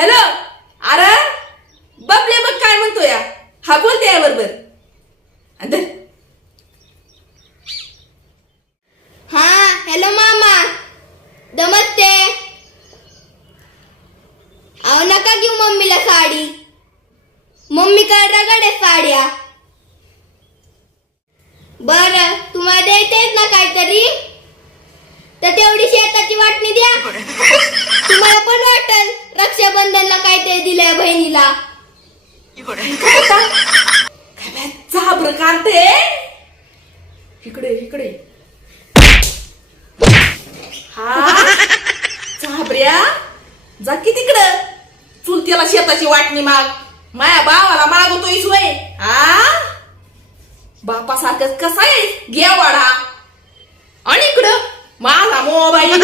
Hello. अरे बबले बघ काय म्हणतो या. हा बोलते या बरोबर. अंदर. हा हॅलो मामा. नमस्ते. अहो नका घेऊ मम्मीला साडी. मम्मी काय रगडे साड्या. बर तुम्हाला द्यायचंय ना काहीतरी तर तेवढी शेताची वाटणी द्या. तुम्हाला पण वाटल रक्षाबंधनला काहीतरी दिलंय बहिणीला. झाबर काढते. इकडे इकडे. हा झाबऱ्या जा की तिकडं. चुलत्याला शेताची वाटणी माग. माया भावाला मागवतोय सोय. हा बापासारखं कसा आहे घ्या वाडा. आणि इकडं माझा मोबाईल